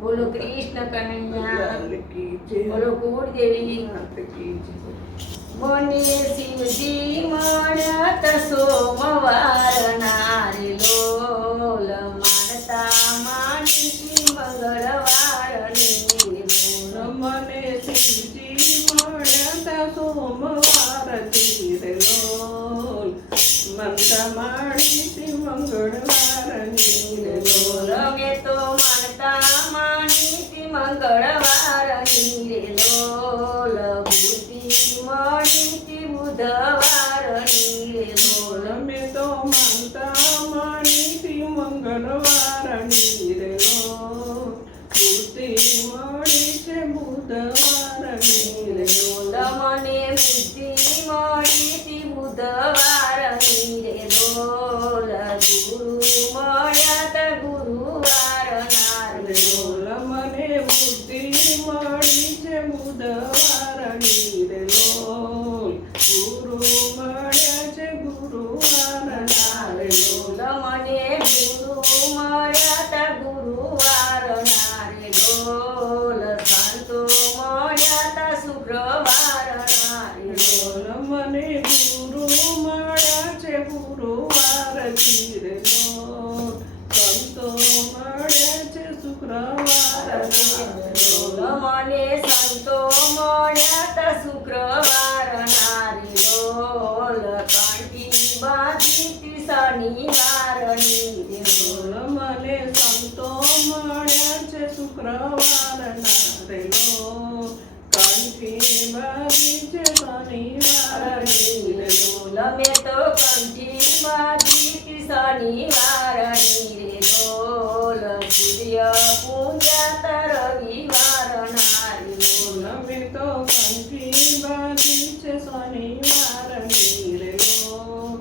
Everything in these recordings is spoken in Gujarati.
બોલો કૃષ્ણ કનૈયા કી જય. બોલો કુળદેવી કી જય. મને શિવજી મળ્યા ત સોમવારના રે લોલ માનતા માની મંગળવારની બોલ મને શિવજી મળ્યા તા સોમવારથી રે લોલ મનતા માણી મંગળવારની રે બોલ લોલ મેં તો માનતા માની મંગળવારની રે લોલ બુદ્ધિ મળી બુધવારની રે લોલ મેં તો માનતા માણી મંગળવારની રે લોલ બુદ્ધિ મળી છે બુધવારની રે લોલ મને બુદ્ધિ મળી બુધવારની રે લોલ ગુરુ મળ્યા ત ગુરુવારના રે લોલ મને બુદ્ધિ મળી છે બુધવારની રે લોલ ગુરુ મળ્યા છે ગુરુવારના રે લોલ મને ગુરુ મળ્યા ત ગુરુવારના રે લોલ સંતો મળ્યા ત શુક્રવારના રે લોલ મને ગુરુ મળ્યા છે ગુરુવારથી રે લોલ સંતો મળ્યા છે શુક્રવારના રે લોલ મને સંતો મળ્યા ત શુક્રવારના રે લોલ કંઠી બાંધી શનિવારની રે લોલ મને સંતો મળ્યા છે શુક્રવારના રે લોલ કંઠી બાંધી છે શનિવારની રે લોલ મેં તો કંઠી બાંધી શનિવારની રે લોલ સૂર્ય પૂજા ત રવિવારના રે લોલ અમે તો કંઠી બાંધી છે શનિવારની રે લોલ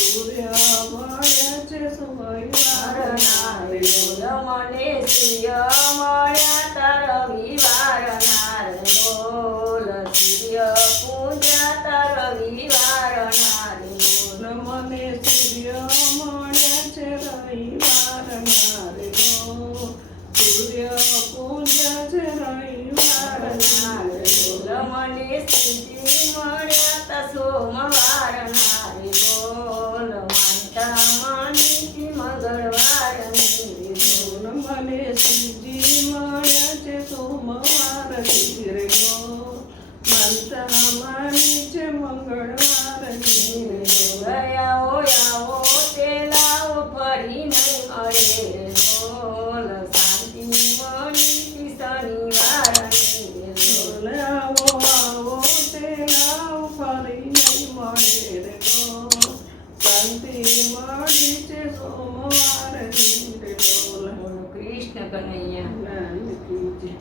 સૂર્ય મળ્યા છે સોમવારના રે લોલ મને સૂર્ય મળ્યા ત રવિવારના રે લોલ સૂર્ય પૂજા ત રવિવારના રે લોલ મને સૂર્ય મળ્યા છે રવિવારના રે લોલ સૂર્ય પૂજા છે રવિવારના રે લોલ મને સ્થિતિ મળ્યા ત સોમવારના રે લોલ માનતા માની મંગળવારની રે લોલ મને શ્રીજી મળ્યા છે સોમવારથી રે લોલ માનતા માની છે મંગળવારની રે લોલ આવો આવો તે લાવો ફરી નહીં મળે રે લોલ શાંતિ મળી શનિવારની રે લોલ આવો આવો તે લાવ ફરી નહીં મળે રે લોલ શાંતિ મળી છે સોમવારની રે લોલ કૃષ્ણ કનૈયા નાનકી જય.